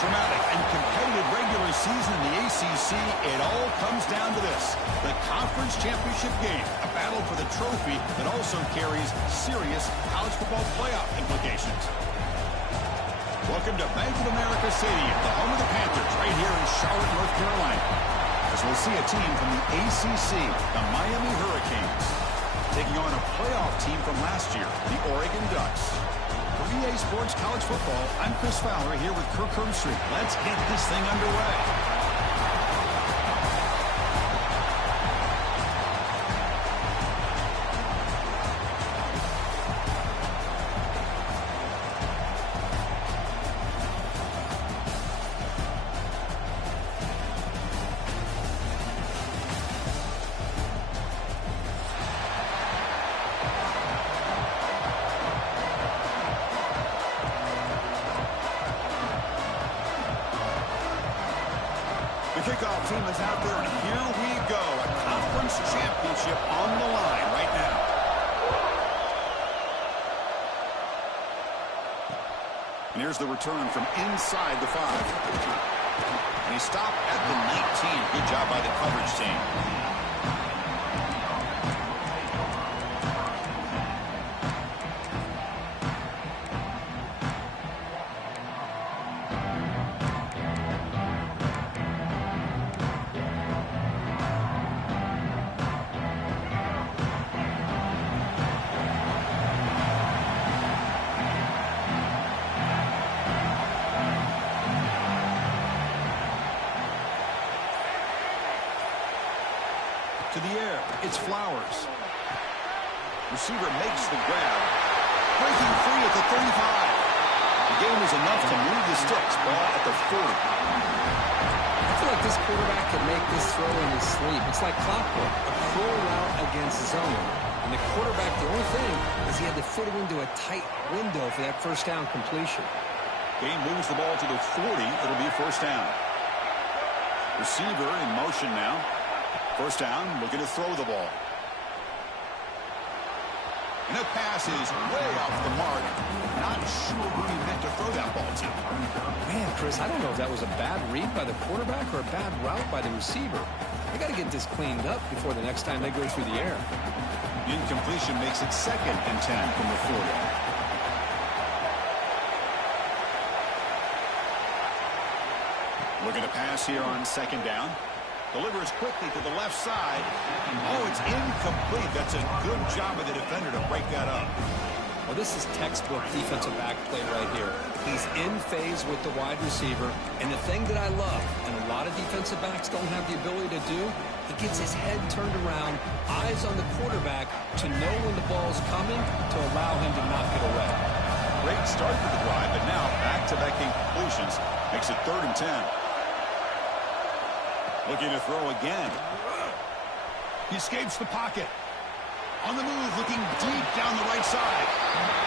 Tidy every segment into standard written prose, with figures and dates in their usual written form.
dramatic and competitive regular season in the ACC, it all comes down to this: the conference championship game, a battle for the trophy that also carries serious college football playoff implications. Welcome to Bank of America Stadium, the home of the Panthers, right here in Charlotte, North Carolina, as we'll see a team from the ACC, the Miami Hurricanes, taking on a playoff team from last year, the Oregon Ducks. For EA Sports College Football, I'm Chris Fowler here with Kirk Herbstreit. Let's get this thing underway. Kickoff team is out there, and here we go. A conference championship on the line right now. And here's the return from inside the 5. And he stopped at the 19. Good job by the coverage team. To the air, it's Flowers. Receiver makes the grab. Breaking free at the 35. The game is enough to move the sticks. Ball at the 40. I feel like this quarterback could make this throw in his sleep. It's like clockwork, a pro route against zone. And the quarterback, the only thing is he had to fit it into a tight window for that first down completion. Game moves the ball to the 40. It'll be a first down. Receiver in motion now. First down, looking to throw the ball. And the pass is way off the mark. Not sure who he meant to throw that ball to. Man, Chris, I don't know if that was a bad read by the quarterback or a bad route by the receiver. They got to get this cleaned up before the next time they go through the air. Incompletion makes it 2nd and 10 from the 40. Looking to pass here on 2nd down. Delivers quickly to the left side. Oh, it's incomplete. That's a good job of the defender to break that up. Well, this is textbook defensive back play right here. He's in phase with the wide receiver. And the thing that I love, and a lot of defensive backs don't have the ability to do, he gets his head turned around, eyes on the quarterback to know when the ball's coming to allow him to knock it away. Great start for the drive, but now back-to-back incompletions makes it 3rd and 10. Looking to throw again. He escapes the pocket. On the move, looking deep down the right side.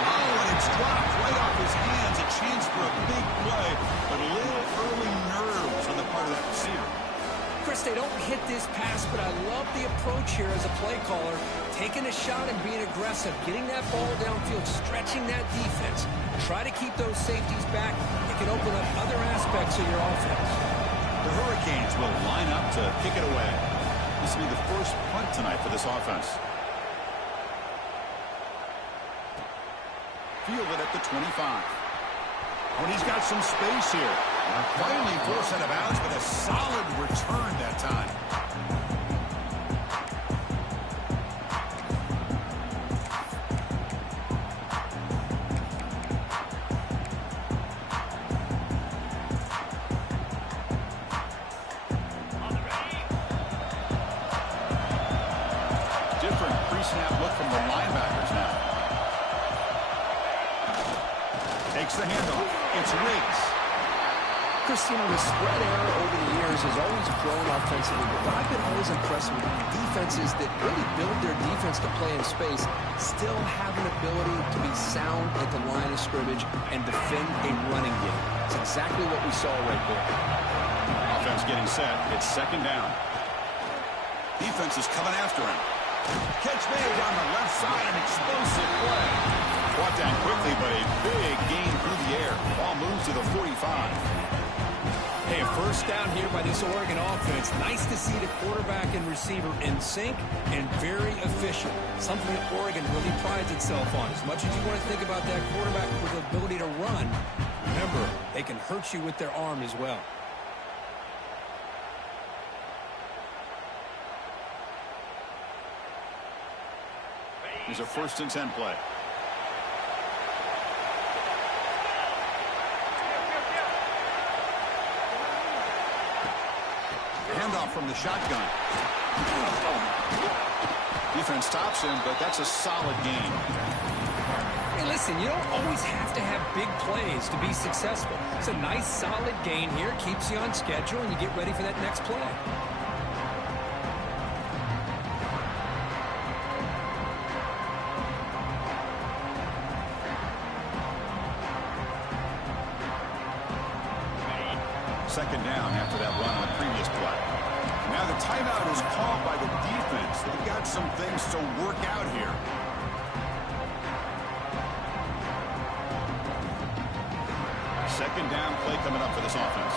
Oh, and it's dropped right off his hands. A chance for a big play, but a little early nerves on the part of that receiver. Chris, they don't hit this pass, but I love the approach here as a play caller. Taking a shot and being aggressive, getting that ball downfield, stretching that defense. Try to keep those safeties back. It can open up other aspects of your offense. The Hurricanes will line up to kick it away. This will be the first punt tonight for this offense. Fielded at the 25. When he's got some space here. Finally forced out of bounds, but a solid return that time. Snap look from the linebackers now. Takes the handoff. It's Riggs. Christina, the spread error over the years has always grown offensively, but I've been always impressed with defenses that really build their defense to play in space, still have an ability to be sound at the line of scrimmage and defend a running game. It's exactly what we saw right there. Offense getting set. It's 2nd down. Defense is coming after him. Catch made down the left side, an explosive play. Brought down quickly, but a big gain through the air. Ball moves to the 45. Hey, a first down here by this Oregon offense. Nice to see the quarterback and receiver in sync and very efficient. Something that Oregon really prides itself on. As much as you want to think about that quarterback with the ability to run, remember, they can hurt you with their arm as well. Here's a 1st and 10 play. Handoff from the shotgun. Defense stops him, but that's a solid gain. Hey, listen, you don't always have to have big plays to be successful. It's a nice, solid gain here. Keeps you on schedule, and you get ready for that next play. Second down after that run on the previous play. Now the timeout is called by the defense. They've got some things to work out here. Second down play coming up for this offense.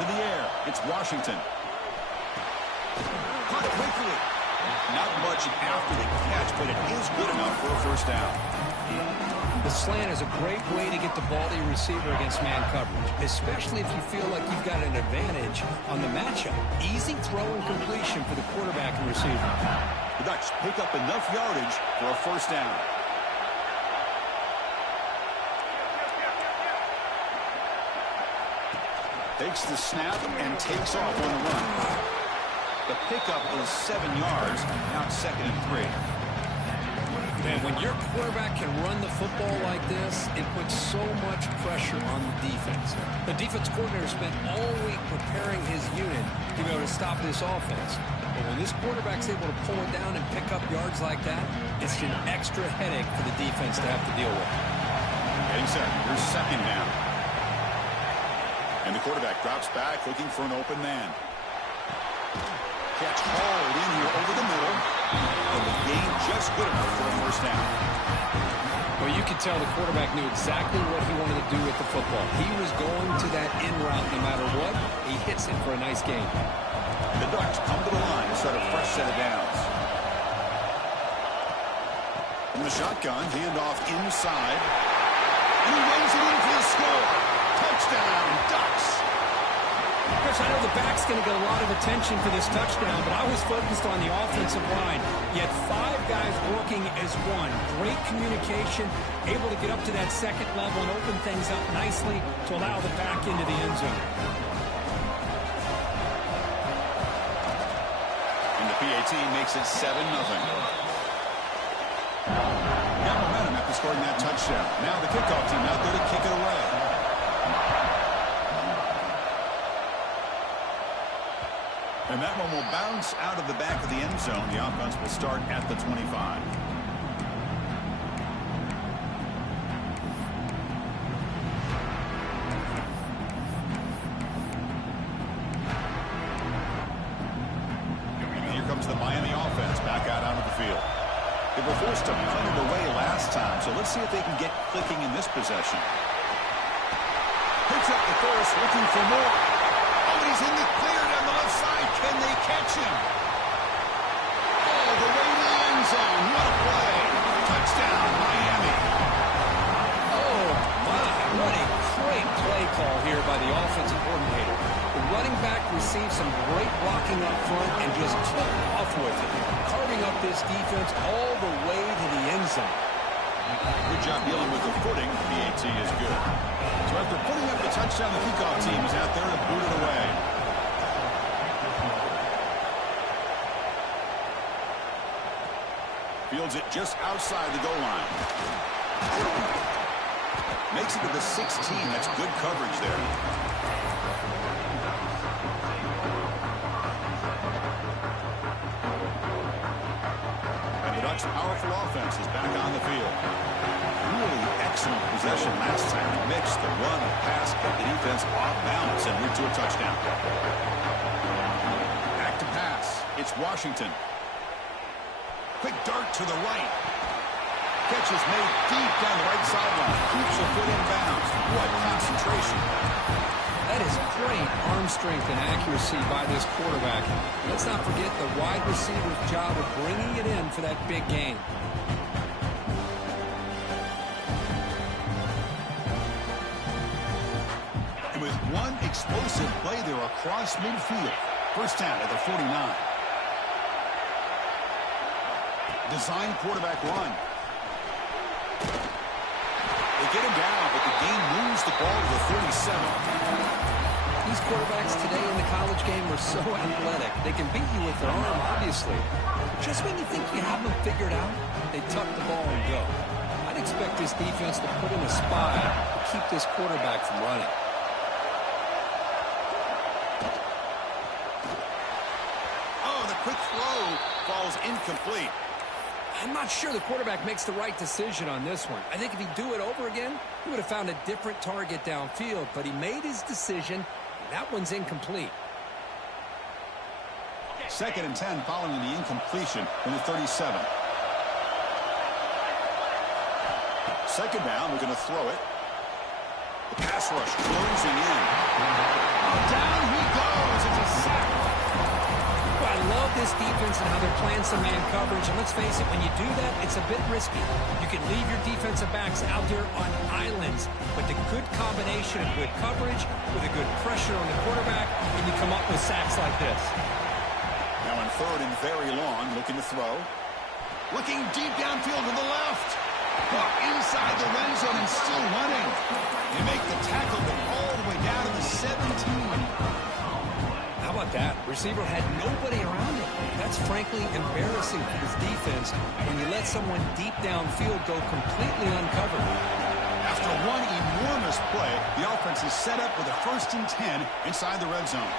To the air. It's Washington. Caught quickly. Not much after the catch, but it is good enough for a first down. The slant is a great way to get the ball to your receiver against man coverage, especially if you feel like you've got an advantage on the matchup. Easy throw and completion for the quarterback and receiver. The Ducks pick up enough yardage for a first down. Takes the snap and takes off on the run. The pickup is 7 yards. Now it's 2nd and 3. And when your quarterback can run the football like this, it puts so much pressure on the defense. The defense coordinator spent all week preparing his unit to be able to stop this offense. But when this quarterback's able to pull it down and pick up yards like that, it's an extra headache for the defense to have to deal with. Getting set. Here's 2nd down. And the quarterback drops back looking for an open man. Catch hauled in here over the middle. And the gain just good enough for a first down. Well, you could tell the quarterback knew exactly what he wanted to do with the football. He was going to that in route no matter what. He hits it for a nice gain. The Ducks come to the line to start a fresh set of downs. From the shotgun, handoff inside. And he runs it in for the score. Touchdown, Ducks. Chris, I know the back's going to get a lot of attention for this touchdown, but I was focused on the offensive line. You had 5 guys working as one. Great communication, able to get up to that second level and open things up nicely to allow the back into the end zone. And the PAT makes it 7-0. Got momentum after scoring that touchdown. Now the kickoff team out there to kick it away. And that one will bounce out of the back of the end zone. The offense will start at the 25. And here comes the Miami offense back out onto the field. They were forced to punt it away last time, so let's see if they can get clicking in this possession. Picks up the first, looking for more. Oh, and he's in the clear down the left side. Can they catch him? All the way to the end zone. What a play. Touchdown, Miami. Oh, my. What a great play call here by the offensive coordinator. The running back received some great blocking up front and just took off with it, carving up this defense all the way to the end zone. Good job dealing with the footing. The AT is good. So after putting up the touchdown, the kickoff team is out there to boot it away. Fields it just outside the goal line. Makes it to the 16. That's good coverage there. And the Ducks' powerful offense is back on the field. Really excellent possession last time. Mixed the run and pass, kept the defense off balance and route to a touchdown. Back to pass. It's Washington. Quick dart to the right. catch is made deep down the right sideline. Keeps a foot in bounds. What concentration. That is great arm strength and accuracy by this quarterback. Let's not forget the wide receiver's job of bringing it in for that big game. And with one explosive play, they're across midfield. First down at the 49. Design quarterback run. They get him down, but the game moves the ball to the 37. These quarterbacks today in the college game are so athletic. They can beat you with their arm, obviously. Just when you think you have them figured out, they tuck the ball and go. I'd expect this defense to put in a spy to keep this quarterback from running. Oh, the quick throw falls incomplete. I'm not sure the quarterback makes the right decision on this one. I think if he'd do it over again, he would have found a different target downfield, but he made his decision. That one's incomplete. Second and 10 following the incompletion from the 37. Second down, we're going to throw it. The pass rush closing in. Oh, down he goes. It's a sack. I love this defense and how they're playing some man coverage. And let's face it, when you do that, it's a bit risky. You can leave your defensive backs out there on islands, but the good combination of good coverage with a good pressure on the quarterback, and you come up with sacks like this. Now on third and very long, looking to throw. Looking deep downfield to the left. Inside the red zone and still running. They make the tackle, but all the way down to the 17. How about that? Receiver had nobody around him. That's frankly embarrassing for his defense when you let someone deep downfield go completely uncovered. After one enormous play, the offense is set up with a 1st and 10 inside the red zone.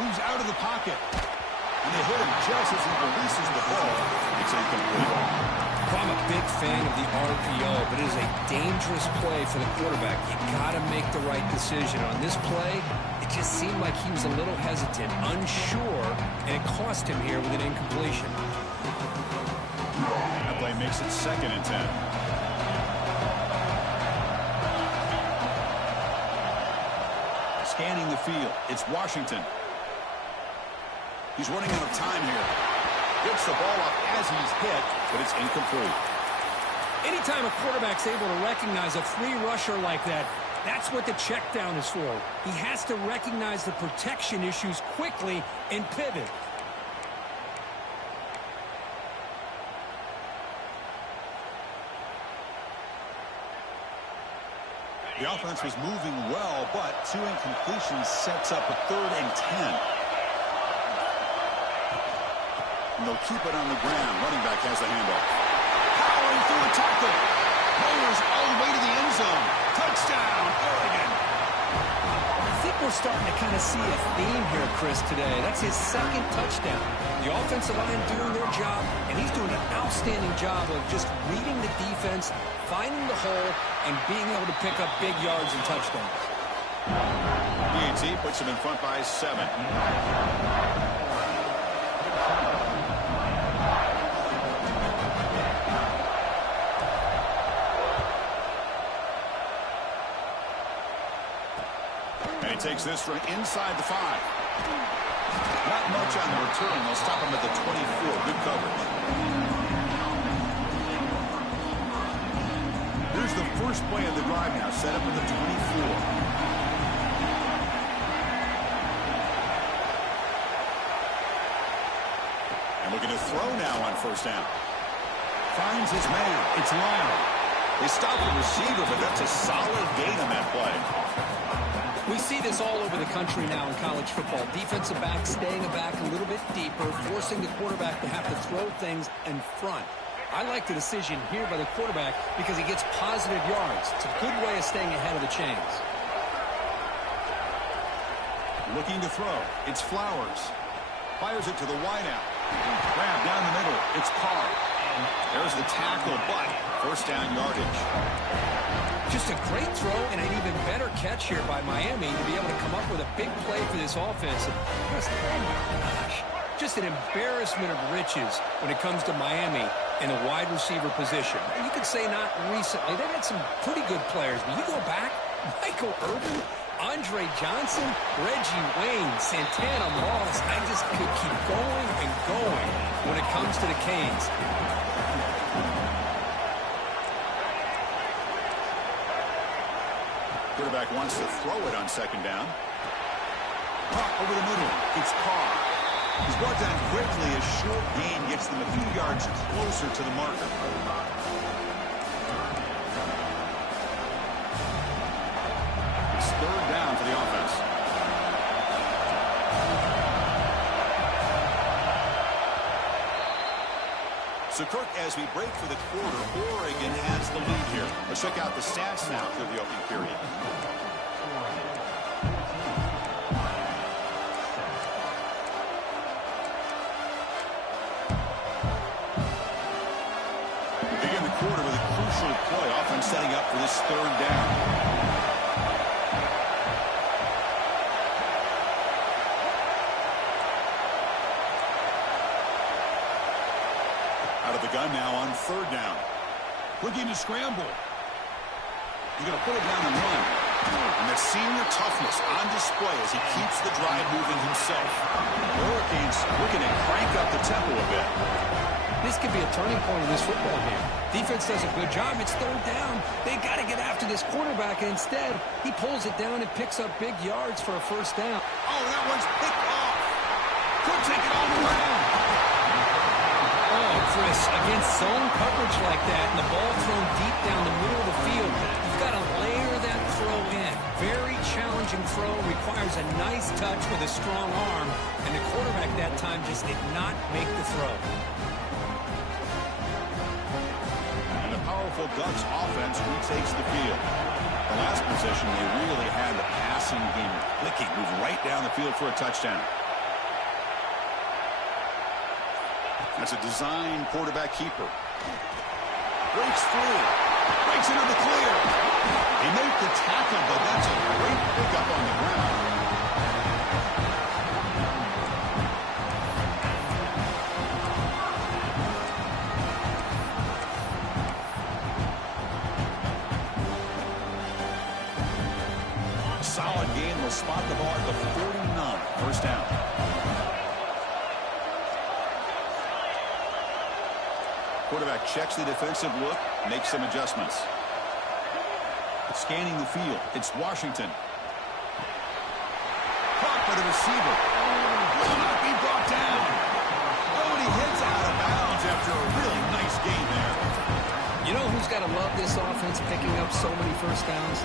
Moves out of the pocket. And they hit him just as he releases the ball. It's incomplete. I'm a big fan of the RPO, but it is a dangerous play for the quarterback. You got to make the right decision. On this play, it just seemed like he was a little hesitant, unsure, and it cost him here with an incompletion. That play makes it 2nd and 10. Scanning the field, it's Washington. He's running out of time here. Gets the ball off as he's hit, but it's incomplete. Anytime a quarterback's able to recognize a free rusher like that, that's what the check down is for. He has to recognize the protection issues quickly and pivot. The offense was moving well, but 2 incompletions sets up a 3rd and 10. And they'll keep it on the ground. Running back has the handoff. Powering through a tackle. Motors all the way to the end zone. Touchdown, Oregon. I think we're starting to kind of see a theme here, Chris, today. That's his 2nd touchdown. The offensive line doing their job, and he's doing an outstanding job of just reading the defense, finding the hole, and being able to pick up big yards and touchdowns. BAT puts him in front by 7. Takes this from inside the 5. Not much on the return. They'll stop him at the 24. Good coverage. Here's the first play of the drive now. Set up at the 24. And looking to throw now on 1st down. Finds his man. It's Lyle. They stop the receiver, but that's a solid gain on that play. We see this all over the country now in college football. Defensive backs staying back a little bit deeper, forcing the quarterback to have to throw things in front. I like the decision here by the quarterback because he gets positive yards. It's a good way of staying ahead of the chains. Looking to throw. It's Flowers. Fires it to the wideout. Grab down the middle. It's Carr. There's the tackle, but 1st down yardage. Just a great throw and an even better catch here by Miami to be able to come up with a big play for this offense. Oh my gosh, just an embarrassment of riches when it comes to Miami in the wide receiver position. You could say not recently. They've had some pretty good players, but you go back, Michael Irvin, Andre Johnson, Reggie Wayne, Santana Moss. I just could keep going and going when it comes to the Canes. Quarterback wants to throw it on second down. Caught over the middle. It's Carr. He's brought down quickly. A short gain gets them a few yards closer to the marker. It's third down for the offense. So, Kirk, as we break for the quarter, Oregon has the lead here. Let's check out the stats now through the opening period. Begin the quarter with a crucial play. Offense setting up for this third down. Out of the gun now on third down. Looking to scramble. He's going to put it down and run. And that senior toughness on display as he keeps the drive moving himself. The Hurricanes looking to crank up the tempo a bit. This could be a turning point in this football game. Defense does a good job. It's third down. They got to get after this quarterback, and instead, he pulls it down and picks up big yards for a first down. Oh, that one's picked off. Could take it all the way. Oh, Chris, against zone coverage like that and the ball thrown deep down the middle of the field, you've got to layer that throw in. Very challenging throw, requires a nice touch with a strong arm, and the quarterback that time just did not make the throw. And the powerful Ducks offense retakes the field. The last possession, they really had the passing game clicking, moved right down the field for a touchdown. That's a design quarterback keeper. Breaks through. Breaks into the clear. He made the tackle, but that's a great pickup on the ground. Solid game. Will spot the ball at the 49. First down. Quarterback checks the defensive look, makes some adjustments. Scanning the field, it's Washington. Caught by the receiver. Will not be brought down. Oh, and he hits out of bounds after a really nice game there. You know who's got to love this offense picking up so many first downs?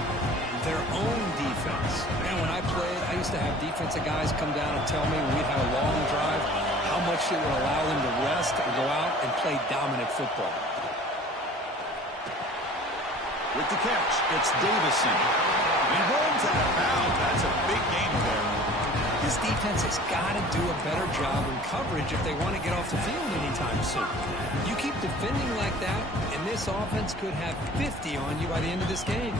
Their own defense. Man, when I played, I used to have defensive guys come down and tell me when we'd have a long drive how much it would allow them to rest and go out and play dominant football. With the catch, it's Davison. He rolls out of bounds. That's a big gain there. This defense has got to do a better job in coverage if they want to get off the field anytime soon. You keep defending like that, and this offense could have 50 on you by the end of this game.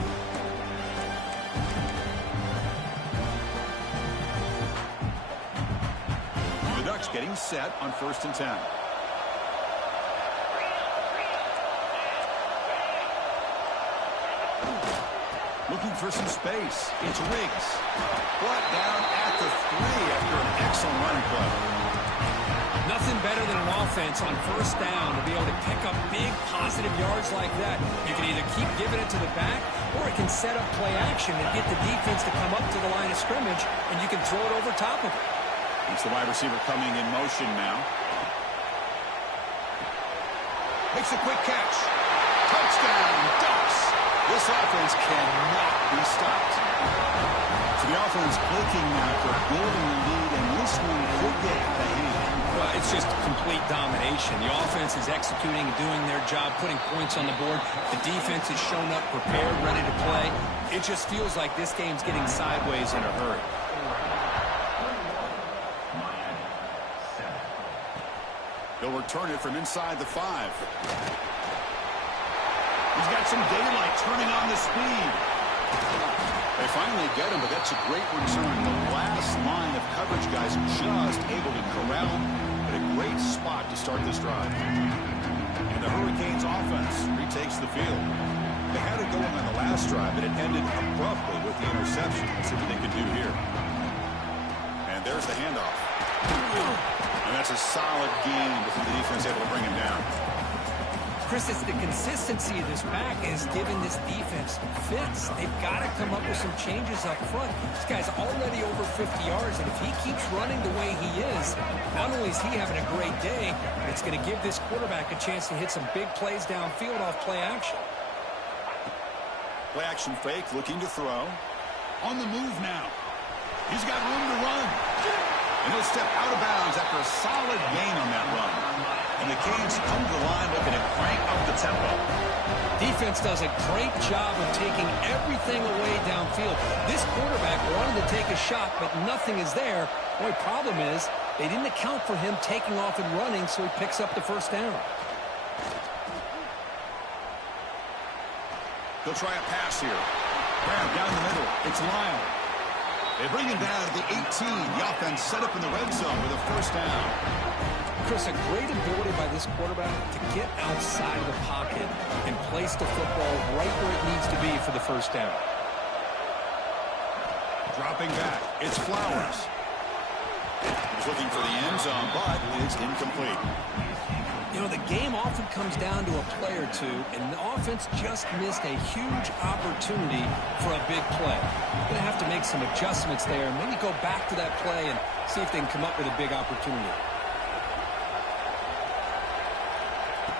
The Ducks getting set on 1st and 10. Looking for some space. It's Riggs. Brought down at the 3 after an excellent running play. Nothing better than an offense on first down to be able to pick up big positive yards like that. You can either keep giving it to the back, or it can set up play action and get the defense to come up to the line of scrimmage, and you can throw it over top of it. It's the wide receiver coming in motion now. Makes a quick catch. Touchdown, Ducks. This offense cannot be stopped. So the offense clicking now for building the lead, and this one could get the hand. Well, it's just complete domination. The offense is executing and doing their job, putting points on the board. The defense has shown up prepared, ready to play. It just feels like this game's getting sideways in a hurry. They'll return it from inside the 5. He's got some daylight turning on the speed. They finally get him, but that's a great return. The last line of coverage guys just able to corral him at a great spot to start this drive. And the Hurricanes offense retakes the field. They had it going on the last drive, but it ended abruptly with the interception. Let's see what they can do here. And there's the handoff. And that's a solid gain before the defense able to bring him down. Chris, it's the consistency of this back is giving this defense fits. They've got to come up with some changes up front. This guy's already over 50 yards, and if he keeps running the way he is, not only is he having a great day, it's going to give this quarterback a chance to hit some big plays downfield off play action. Play action fake, looking to throw. On the move now. He's got room to run. And he'll step out of bounds after a solid gain on that run. And the Canes come to the line looking to crank up the tempo. Defense does a great job of taking everything away downfield. This quarterback wanted to take a shot, but nothing is there. The only problem is they didn't account for him taking off and running, so he picks up the first down. He'll try a pass here. Grab down the middle. It's Lyle. They bring him down to the 18. The offense set up in the red zone with a first down. Chris, a great ability by this quarterback to get outside of the pocket and place the football right where it needs to be for the first down. Dropping back. It's Flowers. He's looking for the end zone, but it's incomplete. You know, the game often comes down to a play or two, and the offense just missed a huge opportunity for a big play. They're going to have to make some adjustments there and maybe go back to that play and see if they can come up with a big opportunity.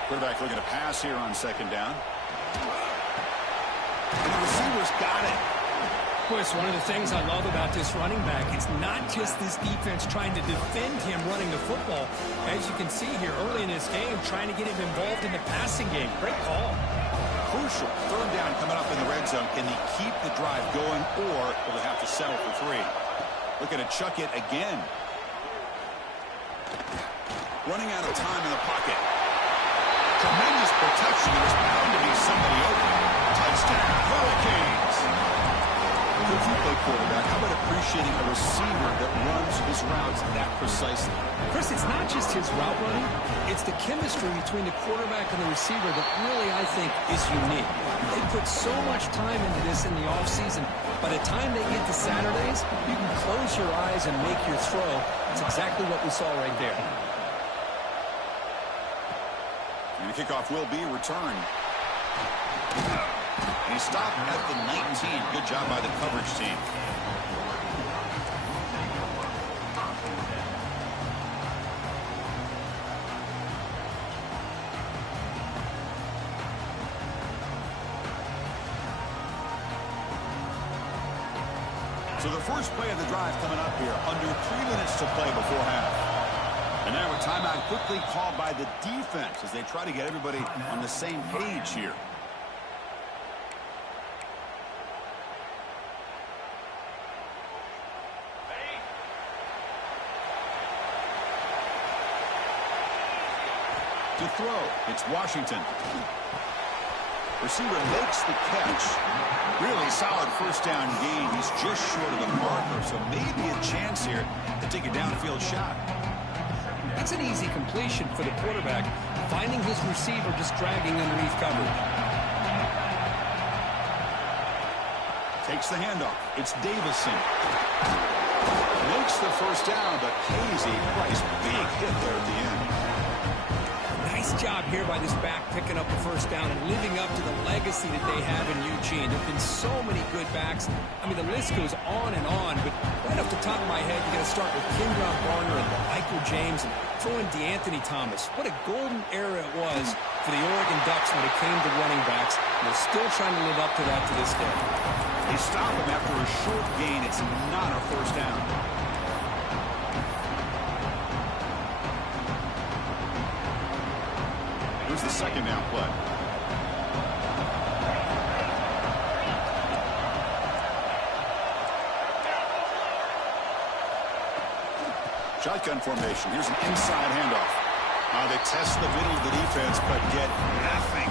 Quarterback looking to pass here on second down. And the receiver's got it. Chris, one of the things I love about this running back, it's not just this defense trying to defend him running the football. As you can see here early in this game, trying to get him involved in the passing game. Great call. Crucial. Third down coming up in the red zone. Can they keep the drive going, or will they have to settle for 3? Looking to chuck it again. Running out of time in the pocket. Tremendous protection. There's bound to be somebody open. Touchdown, Hurricanes. If you play quarterback, how about appreciating a receiver that runs his routes that precisely? Chris, it's not just his route running. It's the chemistry between the quarterback and the receiver that really, I think, is unique. They put so much time into this in the offseason. By the time they get to Saturdays, you can close your eyes and make your throw. It's exactly what we saw right there. And the kickoff will be returned. And he stopped at the 19. Good job by the coverage team. So the first play of the drive coming up here. Under 3 minutes to play before half. And now a timeout quickly called by the defense as they try to get everybody on the same page here. To throw, it's Washington. Receiver makes the catch. Really solid first down gain. He's just short of the marker, so maybe a chance here to take a downfield shot. It's an easy completion for the quarterback, finding his receiver just dragging underneath coverage. Takes the handoff. It's Davison. Makes the first down, but pays a price. Big hit there at the end. Nice job here by this back picking up the first down and living up to the legacy that they have in Eugene. There have been so many good backs. I mean, the list goes on and on, but right off the top of my head, you got to start with Kendron Barner and Michael James and throw in DeAnthony Thomas. What a golden era it was for the Oregon Ducks when it came to running backs. They're still trying to live up to that to this day. They stop him after a short gain. It's not a first down. Here's the second down play. Shotgun formation. Here's an inside handoff. They test the middle of the defense, but get nothing.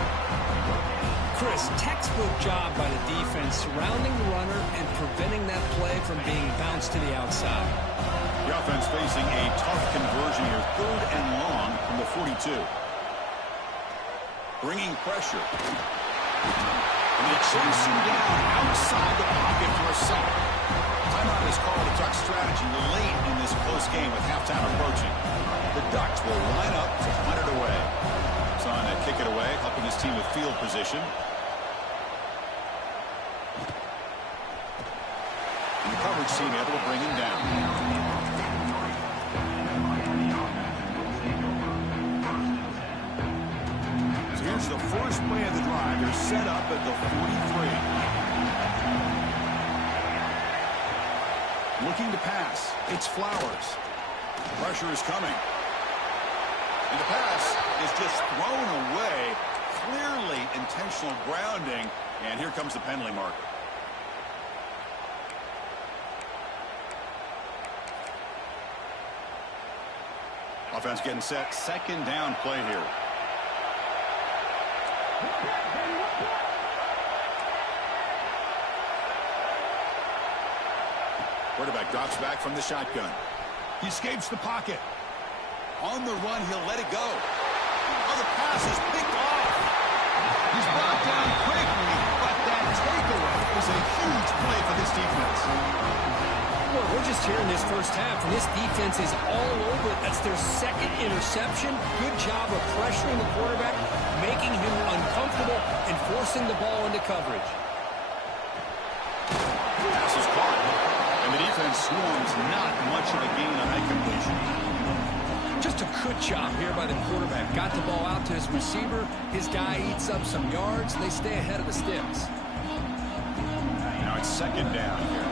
Chris, textbook job by the defense surrounding the runner and preventing that play from being bounced to the outside. The offense facing a tough conversion here. 3rd and long from the 42. bringing pressure. And they chase him down outside the pocket for a sack. Timeout is called to talk strategy late in this close game with halftime approaching. The Ducks will line up to punt it away. Son to kick it away, helping his team with field position. And the coverage team able to bring him down. So here's the first play of the drive. They're set up at the 43. Looking to pass. It's Flowers. Pressure is coming. And the pass is just thrown away. Clearly intentional grounding. And here comes the penalty marker. Offense getting set. Second down play here. Quarterback drops back from the shotgun. He escapes the pocket. On the run, he'll let it go. Oh, the pass is picked off. He's brought down quickly, but that takeaway is a huge play for this defense. Well, we're just here in this first half, and this defense is all over it. That's their second interception. Good job of pressuring the quarterback, making him uncomfortable, and forcing the ball into coverage. Pass is caught, and the defense swarms not much of a gain on that completion. Just a good job here by the quarterback. Got the ball out to his receiver. His guy eats up some yards. They stay ahead of the sticks. Now it's second down here.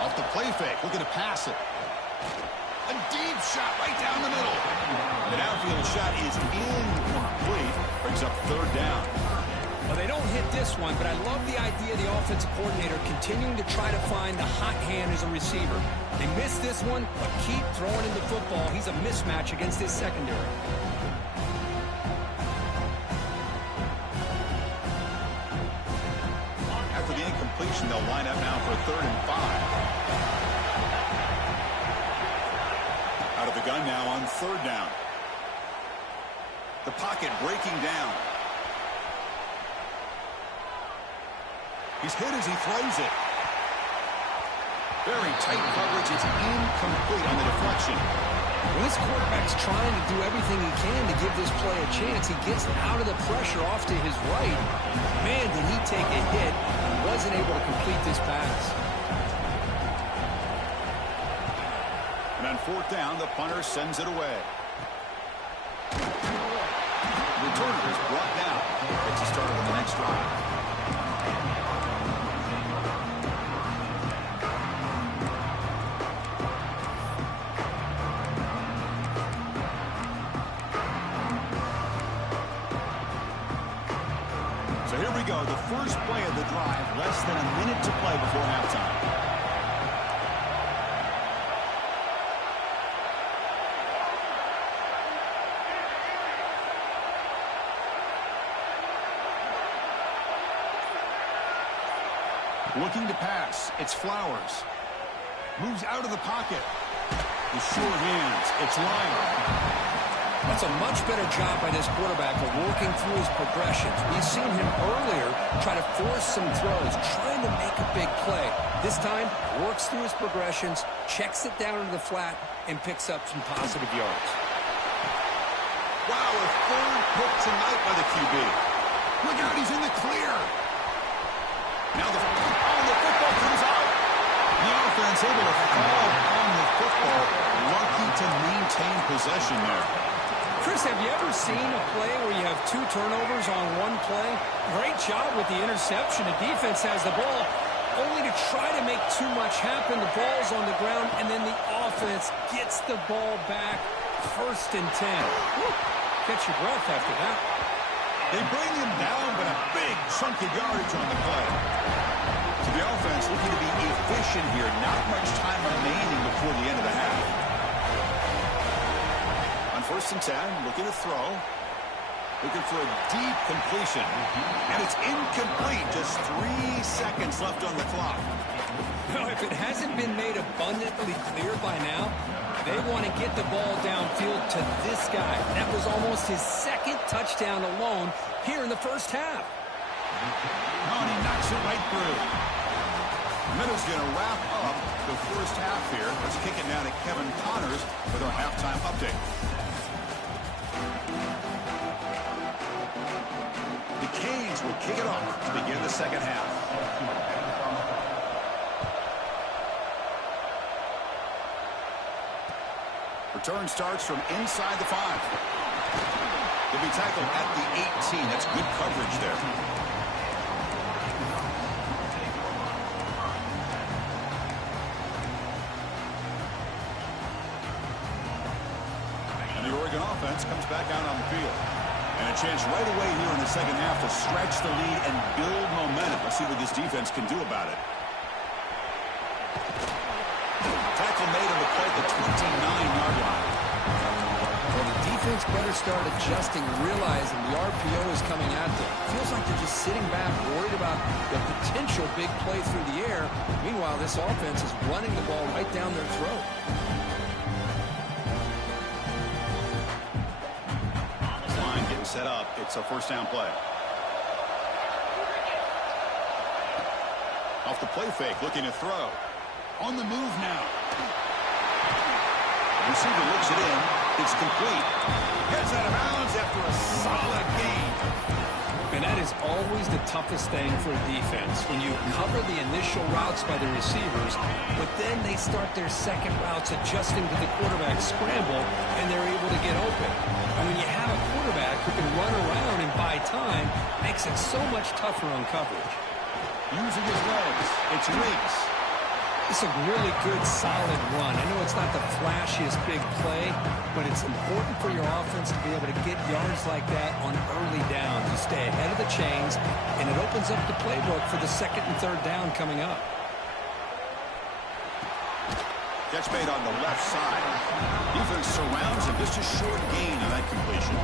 Off the play fake, looking to pass it. A deep shot right down the middle. The downfield shot is incomplete. Brings up third down. Well, they don't hit this one, but I love the idea of the offensive coordinator continuing to try to find the hot hand as a receiver. They missed this one, but keep throwing him the football. He's a mismatch against his secondary. After the incompletion, they'll line up now for 3rd and 5. Out of the gun now on 3rd down. The pocket breaking down. He's hit as he throws it. Very tight coverage. It's incomplete on the deflection. Well, this quarterback's trying to do everything he can to give this play a chance. He gets out of the pressure off to his right. Man, did he take a hit. Wasn't able to complete this pass. And on 4th down, the punter sends it away. The returner is brought down. Gets a start on the next drive. So here we go, the first play of the drive, less than a minute to play before halftime. Looking to pass, it's Flowers. Moves out of the pocket. The short hands, it's Lyon. That's a much better job by this quarterback of working through his progressions. We've seen him earlier try to force some throws, trying to make a big play. This time, works through his progressions, checks it down into the flat, and picks up some positive yards. Wow, a 3rd pick tonight by the QB. Look out, he's in the clear. Now the football comes out. The offense able to fall on the football. Lucky to maintain possession there. Chris, have you ever seen a play where you have 2 turnovers on one play? Great job with the interception. The defense has the ball, only to try to make too much happen. The ball's on the ground, and then the offense gets the ball back. 1st and 10. Woo. Catch your breath after that. They bring him down, but a big chunk of yardage on the play. So the offense looking to be efficient here. Not much time remaining before the end of the half. On 1st and 10, looking to throw. Looking for a deep completion. And it's incomplete. Just 3 seconds left on the clock. Now, if it hasn't been made abundantly clear by now, they want to get the ball downfield to this guy. That was almost his second touchdown alone here in the first half. Oh, and he knocks it right through. Middle's going to wrap up the first half here. Let's kick it now to Kevin Connors with our halftime update. The Canes will kick it off to begin the second half. Return starts from inside the 5. He'll be tackled at the 18. That's good coverage there. And the Oregon offense comes back out on the field. And a chance right away here in the second half to stretch the lead and build momentum. Let's see what this defense can do about it. Tackle made on the play at the 29-yard line. Well, the defense better start adjusting, realizing the RPO is coming at them. Feels like they're just sitting back, worried about the potential big play through the air. Meanwhile, this offense is running the ball right down their throat. Line getting set up. It's a first down play. Off the play fake, looking to throw. On the move now. Receiver looks it in. It's complete. Gets out of bounds after a solid gain. And that is always the toughest thing for a defense, when you cover the initial routes by the receivers, but then they start their second routes adjusting to the quarterback scramble, and they're able to get open. And when you have a quarterback who can run around and buy time, makes it so much tougher on coverage. Using his legs. It's Riggs. It's a really good, solid run. I know it's not the flashiest big play, but it's important for your offense to be able to get yards like that on early downs. You stay ahead of the chains, and it opens up the playbook for the second and third down coming up. Catch made on the left side. Defense surrounds him. Just a short gain on that completion.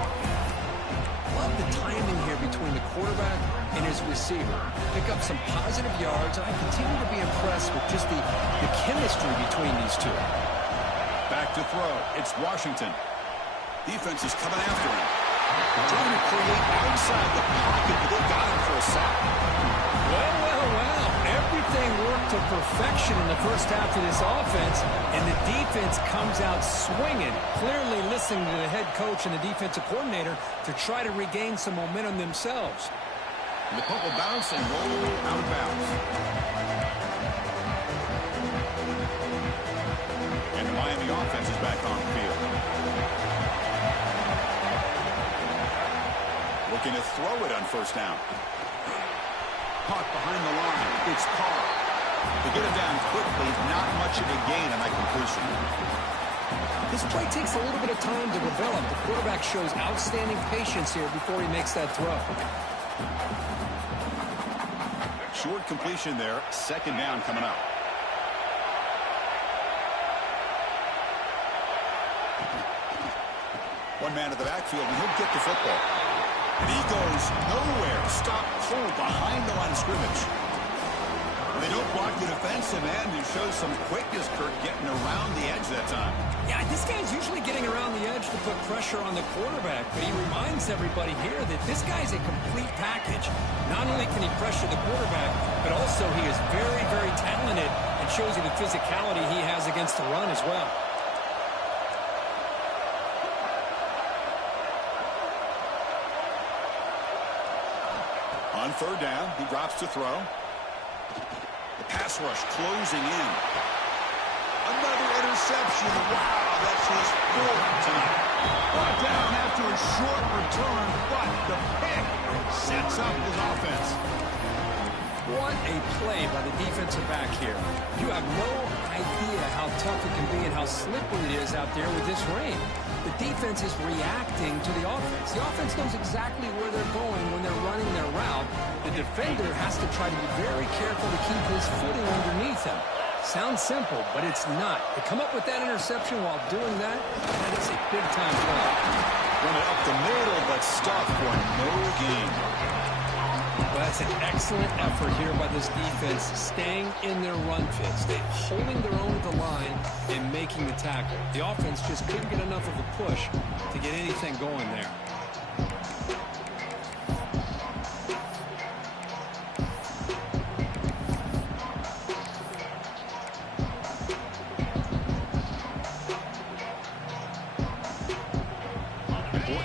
Love the timing here between the quarterback and his receiver. Pick up some positive yards, and I continue to be impressed with just the chemistry between these two. Back to throw. It's Washington. Defense is coming after him. Trying to create outside the pocket, but they got him for a sack. Well. Everything worked to perfection in the first half of this offense, and the defense comes out swinging, clearly listening to the head coach and the defensive coordinator to try to regain some momentum themselves. The punt will bounce and roll out of bounds. And the Miami offense is back on the field. Looking to throw it on first down. Caught behind the line. It's Carr. To get it down quickly, not much of a gain on that completion. This play takes a little bit of time to develop. The quarterback shows outstanding patience here before he makes that throw. Short completion there. Second down coming up. One man in the backfield, and he'll get the football. And he goes nowhere. Stop cold behind the line of scrimmage. They don't block the defensive end, who shows some quickness, Kirk, getting around the edge that time. Yeah, this guy's usually getting around the edge to put pressure on the quarterback, but he reminds everybody here that this guy's a complete package. Not only can he pressure the quarterback, but also he is very, very talented and shows you the physicality he has against the run as well. On third down, he drops to throw. The pass rush closing in. Another interception. Wow, that's his fourth tonight. Brought down after a short return, but the pick sets up his offense. What a play by the defensive back here. You have no idea how tough it can be and how slippery it is out there with this rain. The defense is reacting to the offense. The offense knows exactly where they're going when they're running their route. The defender has to try to be very careful to keep his footing underneath him. Sounds simple, but it's not. To come up with that interception while doing that, that is a big-time play. Run it up the middle, but stuffed for no gain. Well, that's an excellent effort here by this defense, staying in their run fit, holding their own at the line and making the tackle. The offense just couldn't get enough of a push to get anything going there.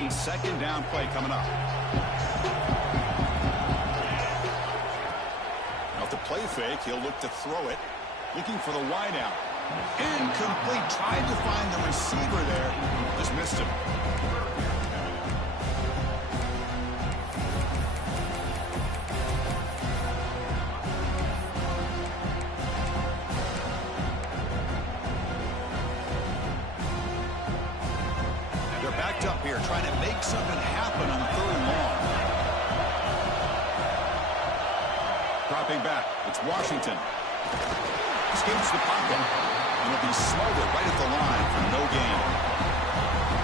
Second down play coming up. Now the play fake, he'll look to throw it. Looking for the wide out. Incomplete. Tried to find the receiver there. Just missed him. Backed up here, trying to make something happen on 3rd and long. Dropping back, it's Washington. Escapes the pocket, and it'll be smothered right at the line for no gain.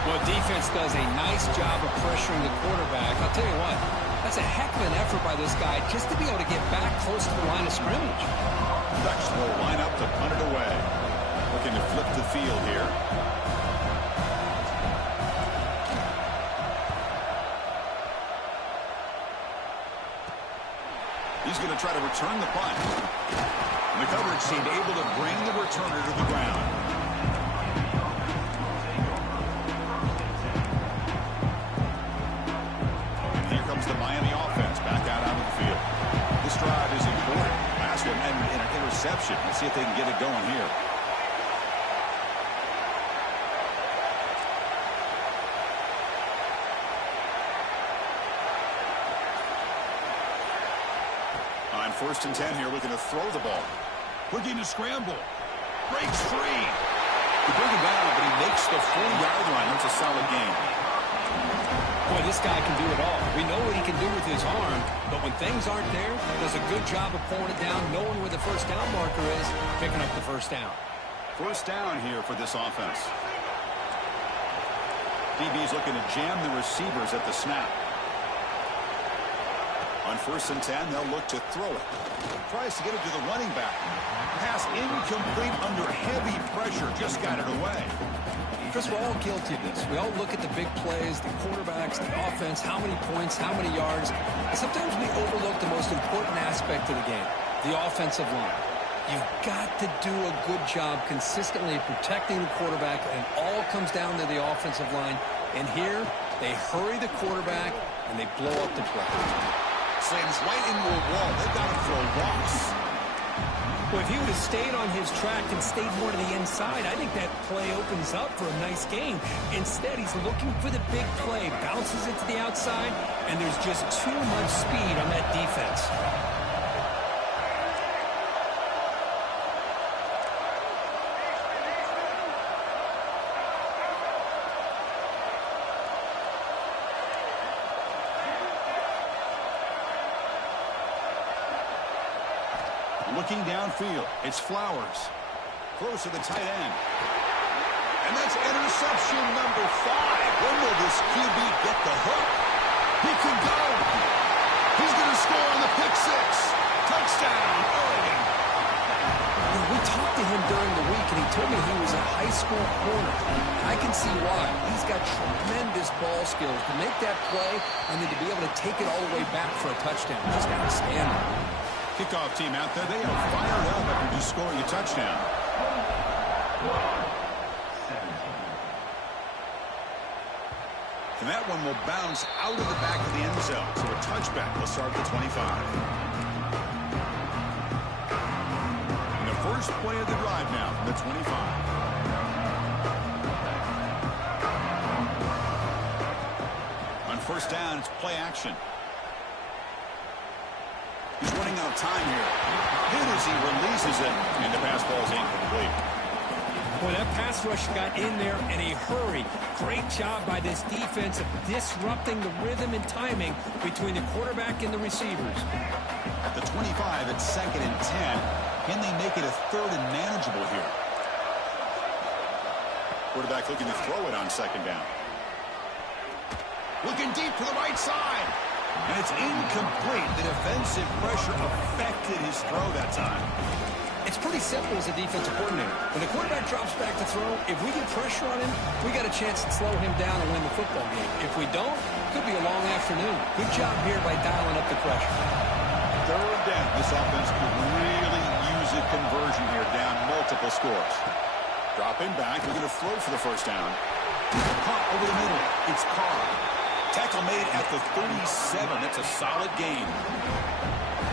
Well, defense does a nice job of pressuring the quarterback. I'll tell you what, that's a heck of an effort by this guy just to be able to get back close to the line of scrimmage. Dutch will line up to punt it away. Looking to flip the field here. He's going to try to return the punt. And the coverage seemed able to bring the returner to the ground. And here comes the Miami offense back out onto the field. This drive is important. Last one ended in an interception. Let's see if they can get it going here. On 1st and 10 here, looking to throw the ball. Looking to scramble. Breaks free. He bring him down, but he makes the 4-yard line. That's a solid game. Boy, this guy can do it all. We know what he can do with his arm, but when things aren't there, does a good job of pulling it down, knowing where the first down marker is, picking up the first down. First down here for this offense. DB's looking to jam the receivers at the snap. On 1st and 10, they'll look to throw it. Tries to get it to the running back. Pass incomplete under heavy pressure. Just got it away. Chris, we're all guilty of this. We all look at the big plays, the quarterbacks, the offense, how many points, how many yards. And sometimes we overlook the most important aspect of the game, the offensive line. You've got to do a good job consistently protecting the quarterback, and it all comes down to the offensive line. And here, they hurry the quarterback, and they blow up the play. Slams right into a wall. They've got him for a loss. Well, if he would have stayed on his track and stayed more to the inside, I think that play opens up for a nice game. Instead, he's looking for the big play, bounces it to the outside, and there's just too much speed on that defense. Looking downfield, it's Flowers. Close to the tight end. And that's interception number 5. When will this QB get the hook? He can go. He's going to score on the pick 6. Touchdown, Oregon. We talked to him during the week, and he told me he was a high school corner. I can see why. He's got tremendous ball skills to make that play and then to be able to take it all the way back for a touchdown. Just outstanding. Kickoff team out there, they are fired up after just scoring a touchdown. And that one will bounce out of the back of the end zone. So a touchback will start at the 25. And the first play of the drive now from the 25. On 1st down, it's play action. He's running out of time here. Hit as he releases it, and the pass ball is incomplete. Boy, that pass rush got in there in a hurry. Great job by this defense of disrupting the rhythm and timing between the quarterback and the receivers. At the 25, it's 2nd and 10. Can they make it a 3rd and manageable here? Quarterback looking to throw it on 2nd down. Looking deep to the right side. And it's incomplete. The defensive pressure affected his throw that time. It's pretty simple as a defensive coordinator. When the quarterback drops back to throw, if we get pressure on him, we got a chance to slow him down and win the football game. If we don't, it could be a long afternoon. Good job here by dialing up the pressure. Third down. This offense could really use a conversion here, down multiple scores. Dropping back. We're going to throw for the first down. Caught over the middle. It's Carr. Tackle made at the 37. That's a solid gain.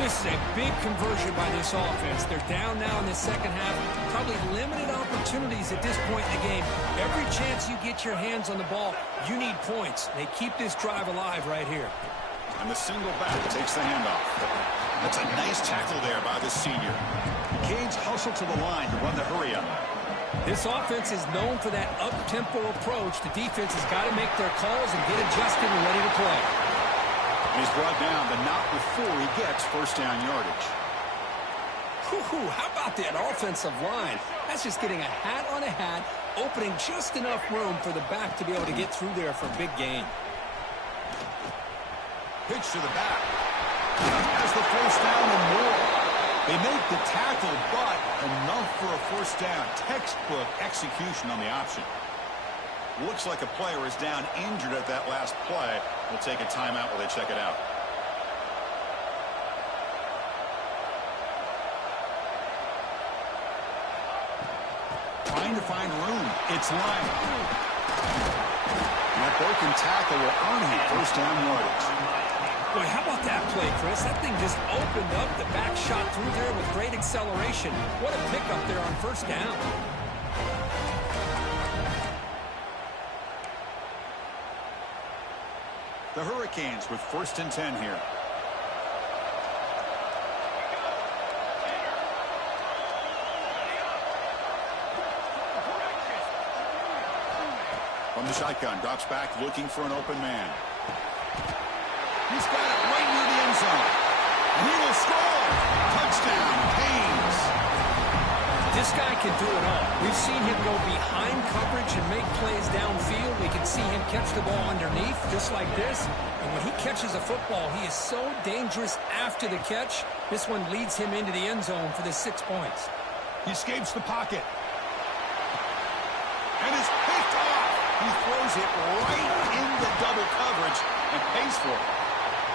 This is a big conversion by this offense. They're down now in the second half. Probably limited opportunities at this point in the game. Every chance you get your hands on the ball, you need points. They keep this drive alive right here. And the single back takes the handoff. That's a nice tackle there by the senior. Canes hustle to the line to run the hurry-up. This offense is known for that up-tempo approach. The defense has got to make their calls and get adjusted and ready to play. He's brought down, but not before he gets first down yardage. How about that offensive line? That's just getting a hat on a hat, opening just enough room for the back to be able to get through there for a big gain. Pitch to the back. Has the first down and more. They make the tackle, but enough for a first down. Textbook execution on the option. Looks like a player is down injured at that last play. We'll take a timeout while they check it out. Trying to find room. It's Lyon. And that broken tackle will earn him first down yardage. Boy, how about that play, Chris? That thing just opened up. The back shot through there with great acceleration. What a pickup there on first down. The Hurricanes with 1st and 10 here. From the shotgun, drops back looking for an open man. He's got it right near the end zone. And he will score. Touchdown, Canes. This guy can do it all. We've seen him go behind coverage and make plays downfield. We can see him catch the ball underneath, just like this. And when he catches a football, he is so dangerous after the catch. This one leads him into the end zone for the 6 points. He escapes the pocket. And is picked off. He throws it right into double coverage and pays for it.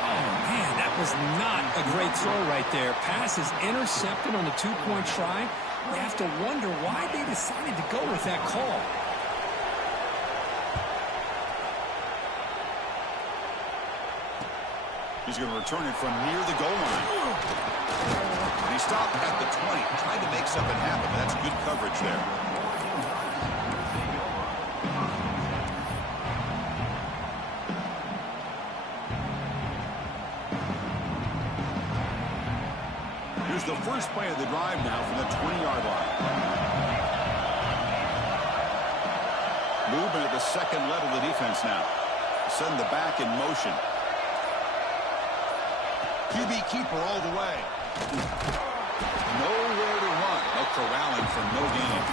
Oh, man, that was not a great throw right there. Pass is intercepted on the 2-point try. You have to wonder why they decided to go with that call. He's going to return it from near the goal line. And he stopped at the 20, trying to make something happen. That's good coverage there. Here's the first play of the drive now from the 20-yard line. Movement at the second level of the defense now. Send the back in motion. QB keeper all the way. Nowhere to run. No corralling for no gain.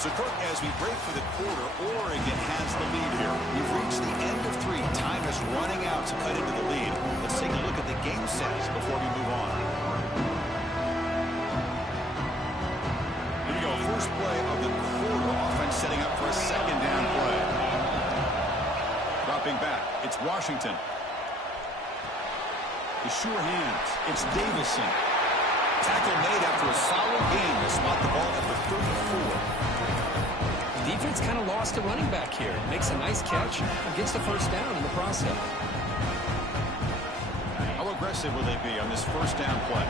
So, Kirk, as we break for the quarter, Oregon has the lead here. We've reached the end of 3. Time is running out to cut into the lead. Let's take a look at the game sets before we move on. Here we go. First play of the quarter. Offense setting up for a second down play. Dropping back. It's Washington. The sure hands. It's Davison. Tackle made after a solid gain to spot the ball at the 34. Defense kind of lost a running back here. Makes a nice catch and gets the first down in the process. How aggressive will they be on this first down play?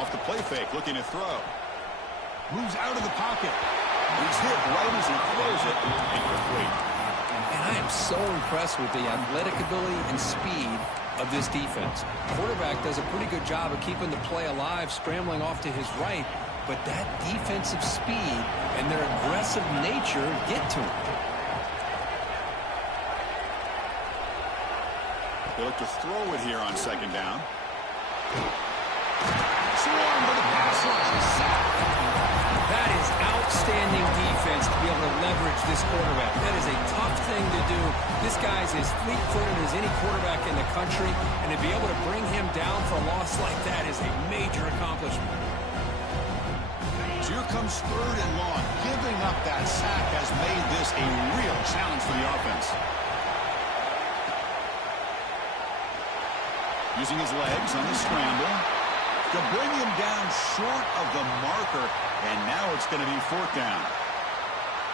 Off the play fake, looking to throw. Moves out of the pocket. He's hit right as he throws it. Incomplete. And I am so impressed with the athletic ability and speed of this defense. Quarterback does a pretty good job of keeping the play alive, scrambling off to his right. But that defensive speed and their aggressive nature get to him. They look to throw it here on second down. Swarm for the pass rush. That is outstanding defense to be able to leverage this quarterback. That is a tough thing to do. This guy's as fleet-footed as any quarterback in the country, and to be able to bring him down for a loss like that is a major accomplishment. So here comes 3rd and long. Giving up that sack has made this a real challenge for the offense. Using his legs on the scramble to bring him down short of the marker, and now it's going to be 4th down.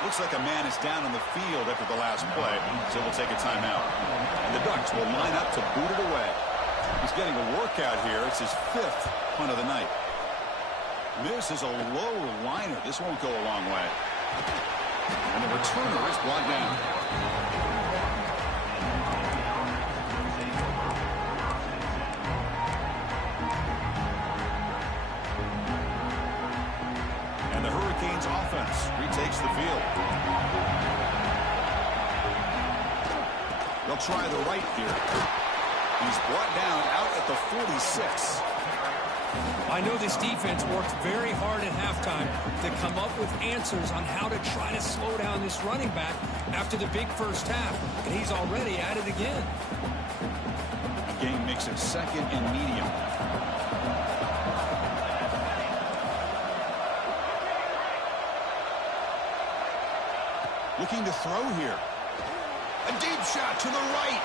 Looks like a man is down on the field after the last play, so we'll take a timeout. And the Ducks will line up to boot it away. He's getting a workout here. It's his 5th punt of the night. This is a low liner. This won't go a long way. And the returner is brought down. And the Hurricanes offense retakes the field. They'll try the right here. He's brought down out at the 46. I know this defense worked very hard at halftime to come up with answers on how to try to slow down this running back after the big first half, and he's already at it again. The game makes it 2nd and medium. Looking to throw here. A deep shot to the right.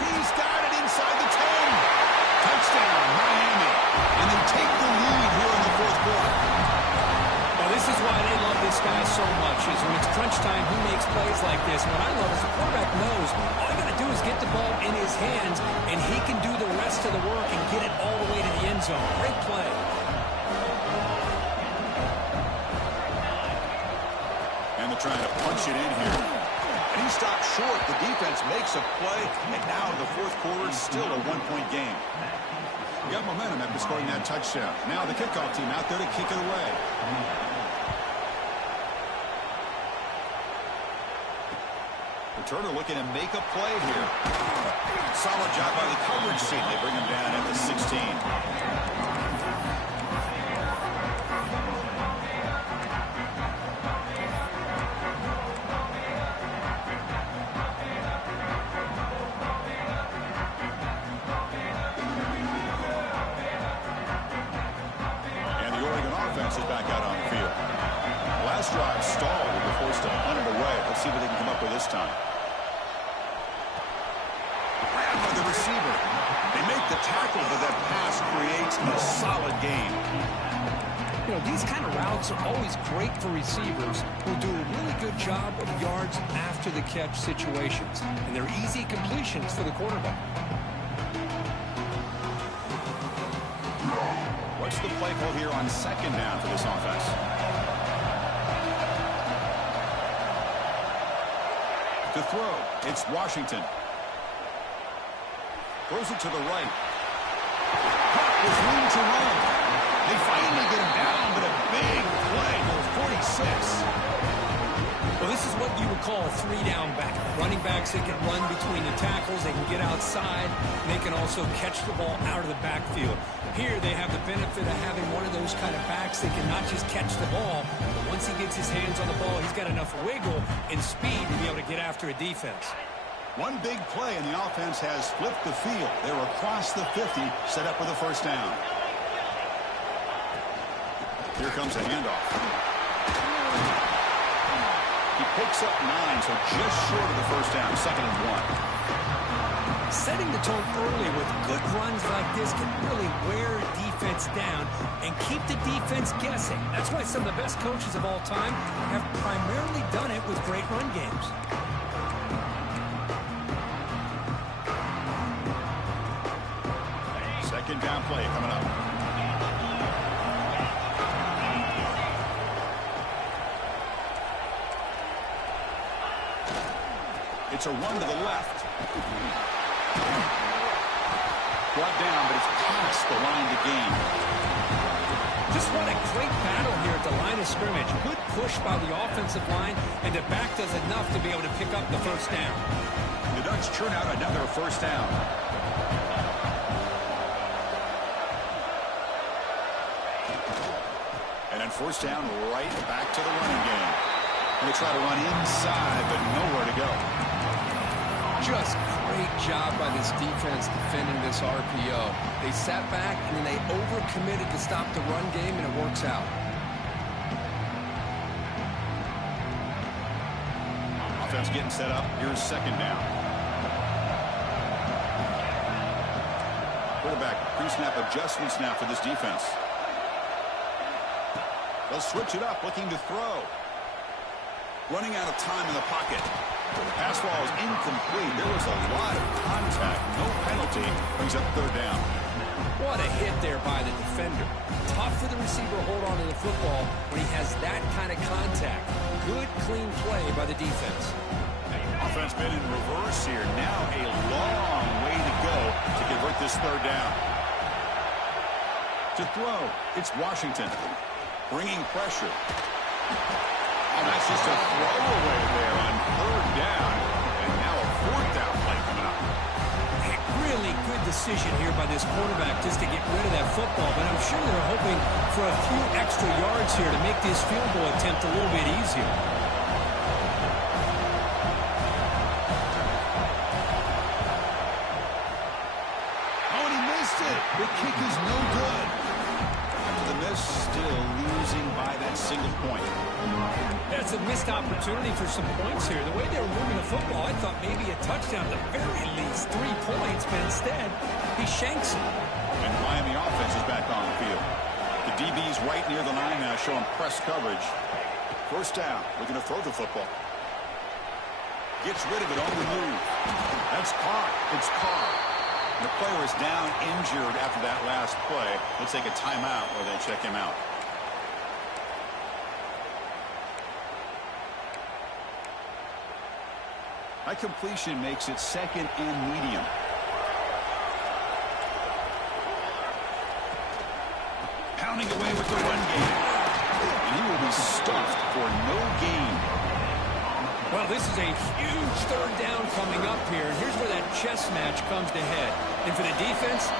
He's got it inside the 10. Touchdown, Miami. And they take the lead here in the 4th quarter. Well, this is why they love this guy so much, is when it's crunch time, he makes plays like this. What I love is the quarterback knows all you got to do is get the ball in his hands, and he can do the rest of the work and get it all the way to the end zone. Great play. And they're trying to punch it in here. And he stopped short. The defense makes a play. And now in the 4th quarter, still a 1-point game. We got momentum after scoring that touchdown. Now the kickoff team out there to kick it away. Returner looking to make a play here. Solid job by the coverage team. They bring him down at the 16. Is back out on the field. Last drive stalled. They were forced to punt it away. Let's see what they can come up with this time. Grabbed by the receiver. They make the tackle, but that pass creates a solid gain. You know, these kind of routes are always great for receivers who do a really good job of yards after the catch situations. And they're easy completions for the quarterback. What's the play call here on 2nd down for this offense? To throw, it's Washington. Throws it to the right. With room to run. They finally get him down, but a big play for 46. Well, this is what you would call a 3-down back. Running backs that can run between the tackles, they can get outside, and they can also catch the ball out of the backfield. Here they have the benefit of having one of those kind of backs that can not just catch the ball, but once he gets his hands on the ball, he's got enough wiggle and speed to be able to get after a defense. One big play, and the offense has flipped the field. They're across the 50, set up with a 1st down. Here comes a handoff. He picks up 9, so just short of the 1st down, 2nd and 1. Setting the tone early with good runs like this can really wear defense down and keep the defense guessing. That's why some of the best coaches of all time have primarily done it with great run games. Second down play coming up. It's a run to the left. Brought down, but it's past the line to gain. Just what a great battle here at the line of scrimmage. Good push by the offensive line, and the back does enough to be able to pick up the 1st down. The Ducks churn out another 1st down. first down, right back to the running game. And they try to run inside, but nowhere to go. Just great job by this defense defending this RPO. They sat back, and then they overcommitted to stop the run game, and it works out. Offense getting set up. Here's second down. Quarterback pre-snap adjustments now for this defense. They'll switch it up, looking to throw. Running out of time in the pocket. The pass ball is incomplete. There was a lot of contact. No penalty. Brings up third down. What a hit there by the defender. Tough for the receiver to hold on to the football when he has that kind of contact. Good, clean play by the defense. Offense been in reverse here. Now a long way to go to convert this third down. To throw, it's Washington. Bringing pressure. And that's just a throwaway there on third down. And now a fourth down play coming up. Really good decision here by this quarterback just to get rid of that football. But I'm sure they're hoping for a few extra yards here to make this field goal attempt a little bit easier. Oh, and he missed it. The kick is no good. After the miss, still losing by that single point. That's a missed opportunity for some points here. The way they were moving the football, I thought maybe a touchdown, at the very least 3 points, but instead, he shanks it. And the Miami offense is back on the field. The DB's right near the line now, showing press coverage. First down, looking to throw the football. Gets rid of it on the move. That's caught. It's Carr. The player is down injured after that last play. Let's take a timeout while they check him out. That completion makes it second and medium. Pounding away with the run game. And he will be stuffed for no gain. Well, this is a huge third down coming up here. And here's where that chess match comes to head. And for the defense,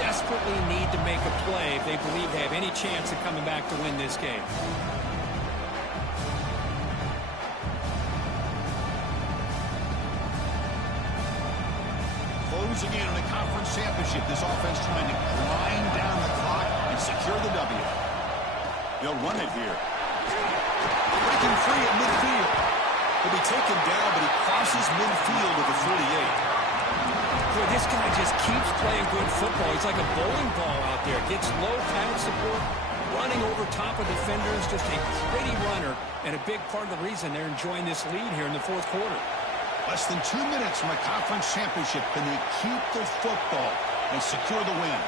desperately need to make a play if they believe they have any chance of coming back to win this game. Closing in on the conference championship. This offense trying to grind down the clock and secure the W. They'll run it here. Breaking free at midfield. He'll be taken down, but he crosses midfield at the 48. Boy, this guy just keeps playing good football. He's like a bowling ball out there. Gets low pad support, running over top of defenders. Just a pretty runner, and a big part of the reason they're enjoying this lead here in the fourth quarter. Less than 2 minutes from a conference championship. Can they keep the football and secure the win?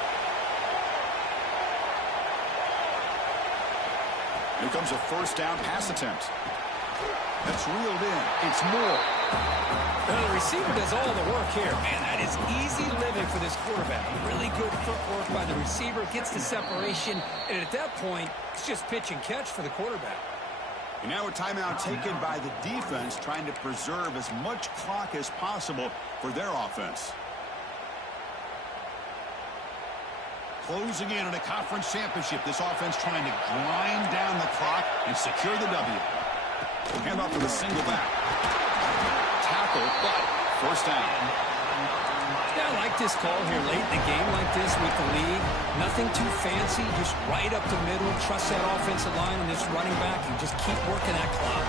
Here comes a first down pass attempt. That's reeled in. It's Moore. Well, the receiver does all the work here. Man, that is easy living for this quarterback. Really good footwork by the receiver. Gets the separation. And at that point, it's just pitch and catch for the quarterback. And now a timeout taken by the defense, trying to preserve as much clock as possible for their offense. Closing in on a conference championship. This offense trying to grind down the clock and secure the W. Hand off with a single back. Tackle, but first down. Yeah, I like this call here late in the game like this with the lead. Nothing too fancy, just right up the middle. Trust that offensive line and this running back and just keep working that clock.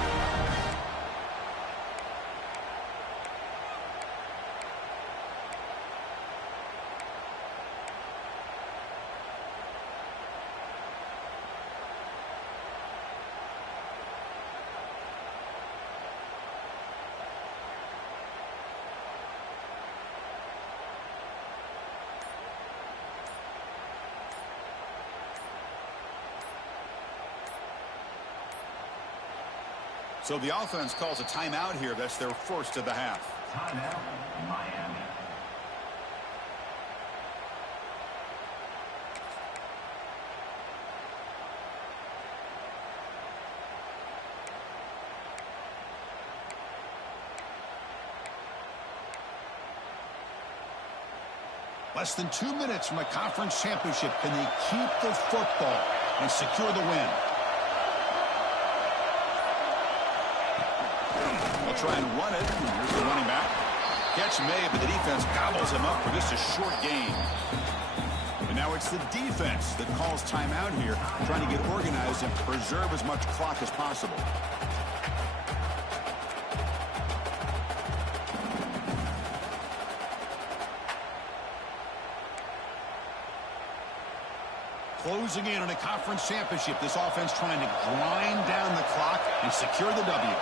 So the offense calls a timeout here. That's their first of the half. Timeout, Miami. Less than 2 minutes from a conference championship. Can they keep the football and secure the win? They'll try and run it. Here's the running back. Catch made, but the defense gobbles him up for just a short gain. And now it's the defense that calls timeout here, trying to get organized and preserve as much clock as possible. Closing in on a conference championship, this offense trying to grind down the clock and secure the W.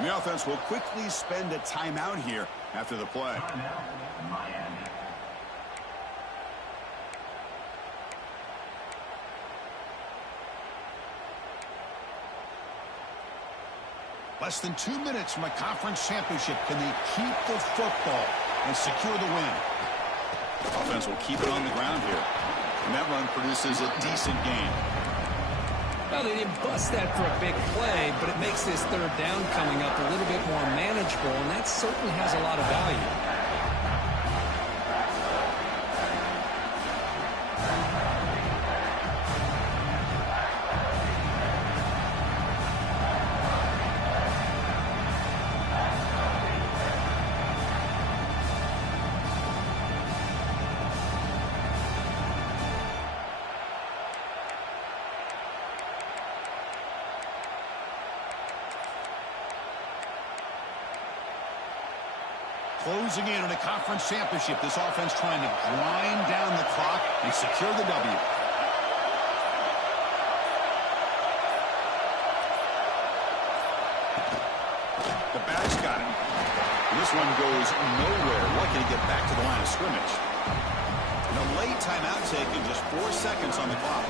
The offense will quickly spend a timeout here after the play. Miami. Less than 2 minutes from a conference championship. Can they keep the football and secure the win? Offense will keep it on the ground here. And that run produces a decent gain. Well, they didn't bust that for a big play, but it makes this third down coming up a little bit more manageable, and that certainly has a lot of value. Closing in on a conference championship, this offense trying to grind down the clock and secure the W. The back's got it. And this one goes nowhere. Lucky to get back to the line of scrimmage. And a late timeout taken, just 4 seconds on the clock.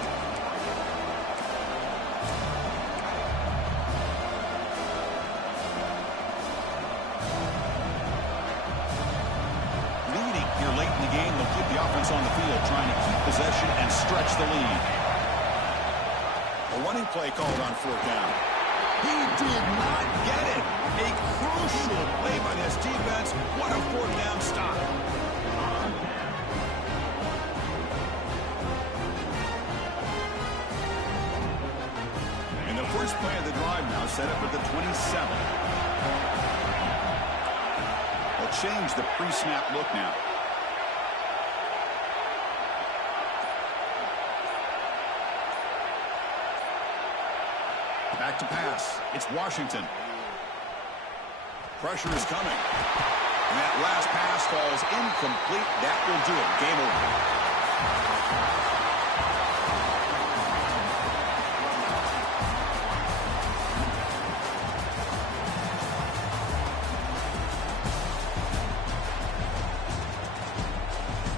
On the field, trying to keep possession and stretch the lead. A running play called on 4th down. He did not get it. A crucial play by this defense. What a 4th down stop. And the first play of the drive now set up at the 27. They'll change the pre-snap look now. Back to pass. It's Washington. Pressure is coming. And that last pass falls incomplete. That will do it. Game over.